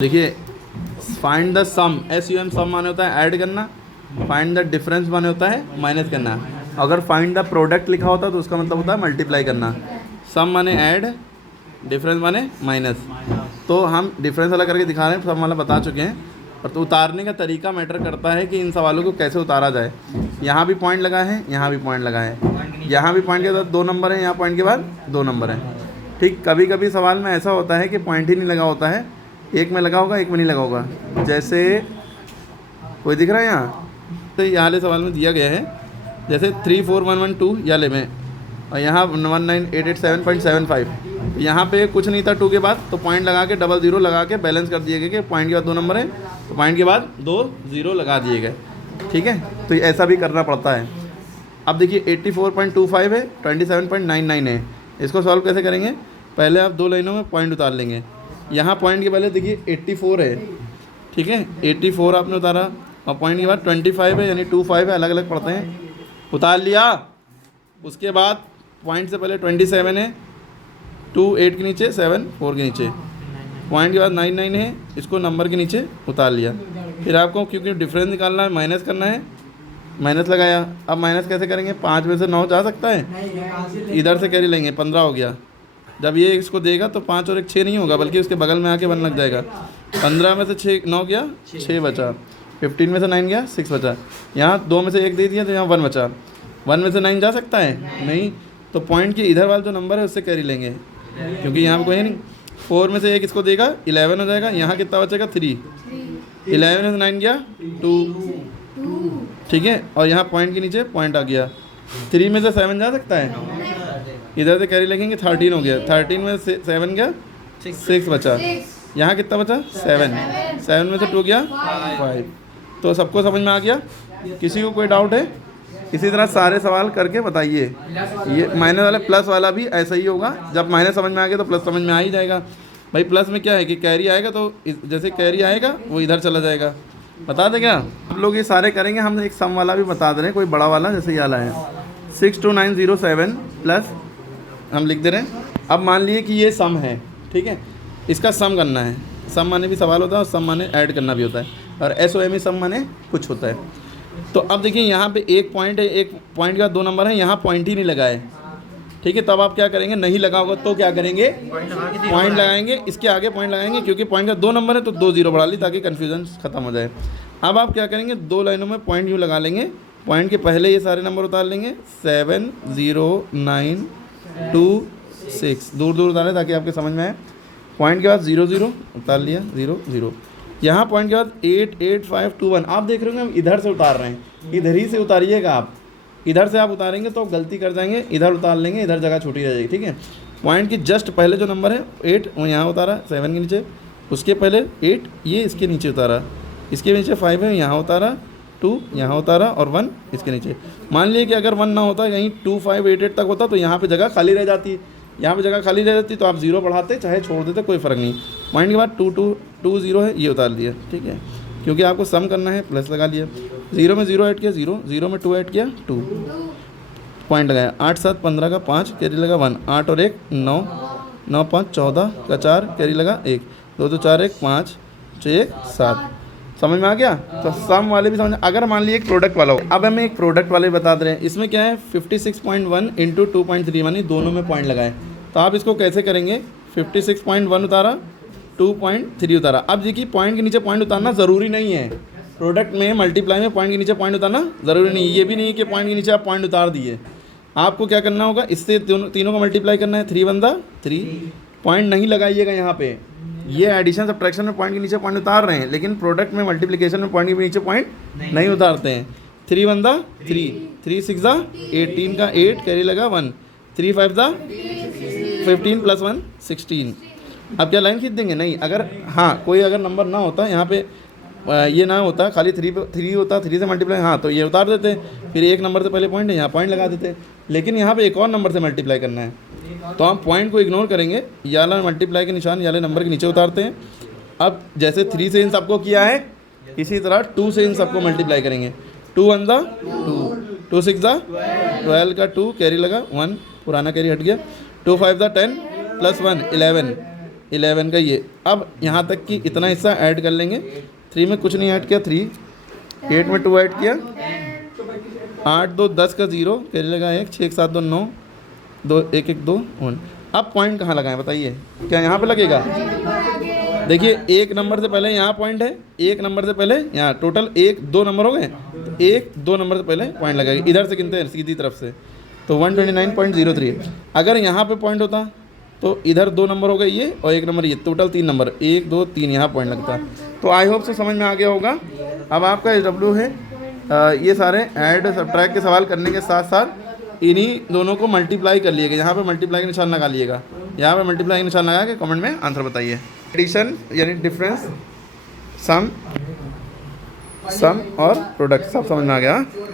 देखिए, find the some, SUM सम माने होता है ऐड करना, फाइंड द डिफरेंस माने होता है माइनस करना। अगर फाइंड द प्रोडक्ट लिखा होता तो उसका मतलब होता है मल्टीप्लाई करना। सम माने ऐड, डिफरेंस माने माइनस। तो हम डिफरेंस वाला करके दिखा रहे हैं, सम वाला बता चुके हैं। और तो उतारने का तरीका मैटर करता है कि इन सवालों को कैसे उतारा जाए। यहाँ भी पॉइंट लगा है, यहाँ भी पॉइंट लगा है, यहाँ भी पॉइंट के बाद 2 नंबर है, यहाँ पॉइंट के बाद 2 नंबर है। ठीक, कभी कभी सवाल में ऐसा होता है कि पॉइंट ही नहीं लगा होता है, एक में लगा होगा एक में नहीं लगा होगा। जैसे कोई दिख रहा है यहाँ, तो यहाँ वाले सवाल में दिया गया है जैसे 34112 याले में, और यहाँ 19887.75। यहाँ पे कुछ नहीं था 2 के बाद, तो पॉइंट लगा के 00 लगा के बैलेंस कर दिए गए कि पॉइंट के बाद 2 नंबर है, तो पॉइंट के बाद 2 0 लगा दिए गए। ठीक है, तो ऐसा भी करना पड़ता है। अब देखिए 84.25 है, 27.99 है। इसको सॉल्व कैसे करेंगे? पहले आप 2 लाइनों में पॉइंट उतार लेंगे। यहाँ पॉइंट के पहले देखिए 84 है, ठीक है, 84 आपने उतारा, और पॉइंट के बाद 25 है, यानी 25 है, अलग अलग पढ़ते हैं, उतार लिया। उसके बाद पॉइंट से पहले 27 है, 2 8 के नीचे, 7 4 के नीचे, पॉइंट के बाद 99 है, इसको नंबर के नीचे उतार लिया। फिर आपको क्योंकि डिफरेंस निकालना है, माइनस करना है, माइनस लगाया। अब माइनस कैसे करेंगे? 5 में से 9 जा सकता है, इधर से कैरी लेंगे, 15 हो गया। जब ये इसको देगा तो 5 और 1 6 नहीं होगा, बल्कि उसके बगल में आके 1 लग जाएगा। 15 में से 6 9 गया, 6 बचा। 15 में से 9 गया, 6 बचा। यहाँ 2 में से 1 दे दिया तो यहाँ 1 बचा। 1 में से 9 जा सकता है नहीं, तो पॉइंट के इधर वाला जो नंबर है उससे कैरी लेंगे, क्योंकि यहाँ पर कोई है नहीं। 4 में से 1 इसको देगा, 11 हो जाएगा। यहाँ कितना बचेगा? 3। 11 में से 9 गया, 2, ठीक है, और यहाँ पॉइंट के नीचे पॉइंट आ गया। 3 में से 7 जा सकता है, इधर से कैरी लगेंगे, 13 हो गया। 13 में से 7 गया, 6 बचा। यहाँ कितना बचा? 7 में से 2 गया, 5। तो सबको समझ में आ गया? किसी को कोई डाउट है? इसी तरह सारे सवाल करके बताइए। ये माइनस वाला प्लस वाला भी ऐसा ही होगा। जब माइनस समझ में आ गया तो प्लस समझ में आ ही जाएगा। भाई प्लस में क्या है कि कैरी आएगा, तो जैसे कैरी आएगा वो इधर चला जाएगा। बता दें क्या आप लोग? ये सारे करेंगे। हम एक सम वाला भी बता दे रहे हैं, कोई बड़ा वाला, जैसे ये वाला है 62907 प्लस हम लिख दे रहे हैं। अब मान लिए कि ये सम है, ठीक है, इसका सम करना है। सम माने भी सवाल होता है, और सम माने ऐड करना भी होता है, और SOM सम माने कुछ होता है। तो अब देखिए यहाँ पे एक पॉइंट है, एक पॉइंट के बाद 2 नंबर है, यहाँ पॉइंट ही नहीं लगा है, ठीक है। तब आप क्या करेंगे? नहीं लगा होगा तो क्या करेंगे? पॉइंट लगाएंगे, इसके आगे पॉइंट लगाएंगे, क्योंकि पॉइंट का 2 नंबर है तो 2 0 बढ़ा ली ताकि कन्फ्यूजन खत्म हो जाए। अब आप क्या करेंगे? 2 लाइनों में पॉइंट यूँ लगा लेंगे। पॉइंट के पहले ये सारे नंबर उतार लेंगे, 7 0 9 2 6, दूर दूर उतारें ताकि आपके समझ में आए। पॉइंट के बाद 0 0 उतार लिया, 0 0। यहाँ पॉइंट के बाद 8 8 5 2 1। आप देख रहे होंगे हम इधर से उतार रहे हैं, इधर ही से उतारिएगा आप। इधर से आप उतारेंगे तो गलती कर जाएंगे, इधर उतार लेंगे, इधर जगह छोटी रह जाएगी, ठीक है। पॉइंट की जस्ट पहले जो नंबर है 8 वो यहाँ उतारा, 7 के नीचे, उसके पहले 8 ये इसके नीचे उतारा, इसके नीचे 5 है यहाँ उतारा, 2 यहाँ उतारा, और 1 इसके नीचे। मान लिए कि अगर 1 ना होता, यहीं 2 5 8 8 तक होता, तो यहाँ पे जगह खाली रह जाती। यहाँ पे जगह खाली रह जाती तो आप 0 बढ़ाते चाहे छोड़ देते, कोई फ़र्क नहीं। पॉइंट के बाद 2 2 2 0 है, ये उतार दिया, ठीक है, क्योंकि आपको सम करना है, प्लस लगा लिया। 0 में 0 ऐड किया, 0 0 में 2 ऐड किया, 2 पॉइंट लगाया। 8 7 15 का 5 कैरी लगा 1, 8 और 1 9 9 5 14 का 4 कैरी लगा 1, 2 2 4 1 5 6 1 7। समझ में आ गया? तो सम वाले भी समझ। अगर मान लीजिए एक प्रोडक्ट वाला हो, अब हमें एक प्रोडक्ट वाले बता दे रहे हैं, इसमें क्या है 56.1 इंटू 2.3 यानी दोनों में पॉइंट लगाए। तो आप इसको कैसे करेंगे? 56.1 उतारा, 2.3 उतारा। अब देखिए पॉइंट के नीचे पॉइंट उतारना ज़रूरी नहीं है, प्रोडक्ट में मल्टीप्लाई में पॉइंट के नीचे पॉइंट उतारना ज़रूरी नहीं है। ये भी नहीं है कि पॉइंट के नीचे आप पॉइंट उतार दिए। आपको क्या करना होगा? इससे तीनों का मल्टीप्लाई करना है, 3 1 3। पॉइंट नहीं लगाइएगा यहाँ पे। ये एडिशन सब्ट्रैक्शन में पॉइंट के नीचे पॉइंट उतार रहे हैं, लेकिन प्रोडक्ट में मल्टीप्लिकेशन में पॉइंट के नीचे पॉइंट नहीं उतारते हैं। 3 1 3, 3 6 18 का 8 कैरी लगा 1, 3 5 15 प्लस 1 16। अब क्या लाइन खींच देंगे? नहीं। अगर हाँ कोई अगर नंबर ना होता यहाँ पे, ये ना होता, खाली 3 होता, 3 से मल्टीप्लाई, हाँ तो ये उतार देते, फिर एक नंबर से पहले पॉइंट है, यहाँ पॉइंट लगा देते। लेकिन यहाँ पे एक और नंबर से मल्टीप्लाई करना है, तो हम पॉइंट को इग्नोर करेंगे, याला मल्टीप्लाई के निशान याले नंबर के नीचे उतारते हैं। अब जैसे 3 से इन सबको किया है, इसी तरह 2 से इन सबको मल्टीप्लाई करेंगे। 2 1 2, 2 6 12 का 2 कैरी लगा 1, पुराना कैरी हट गया। 2 5 10 प्लस 1 11, 11 का ये। अब यहाँ तक कि इतना हिस्सा ऐड कर लेंगे। 3 में कुछ नहीं ऐड किया, 3, 8 में 2 ऐड किया, 8 2 10 का 0, फिर लगा 1, 6 7 2 9, 2 1 1 2 1। अब पॉइंट कहाँ लगाएं बताइए, क्या यहाँ पे लगेगा? देखिए 1 नंबर से पहले यहाँ पॉइंट है, 1 नंबर से पहले यहाँ, टोटल 1 2 नंबर हो गए, तो 1 2 नंबर से पहले पॉइंट लगेगा। इधर से गिनते हैं सीधी तरफ से, तो 129.03। अगर यहाँ पे पॉइंट होता तो इधर 2 नंबर हो गए ये और 1 नंबर ये, टोटल 3 नंबर, 1 2 3 यहाँ पॉइंट लगता। तो आई होप से समझ में आ गया होगा। अब आपका SW है, ये सारे ऐड सब्ट्रैक्ट के सवाल करने के साथ साथ इन्हीं दोनों को मल्टीप्लाई कर लिएगा। यहाँ पे मल्टीप्लाई का निशान लगा लिएगा, यहाँ पे मल्टीप्लाई का निशान लगा के कमेंट में आंसर बताइए। एडिशन यानी डिफरेंस, सम और प्रोडक्ट सब समझ में आ गया।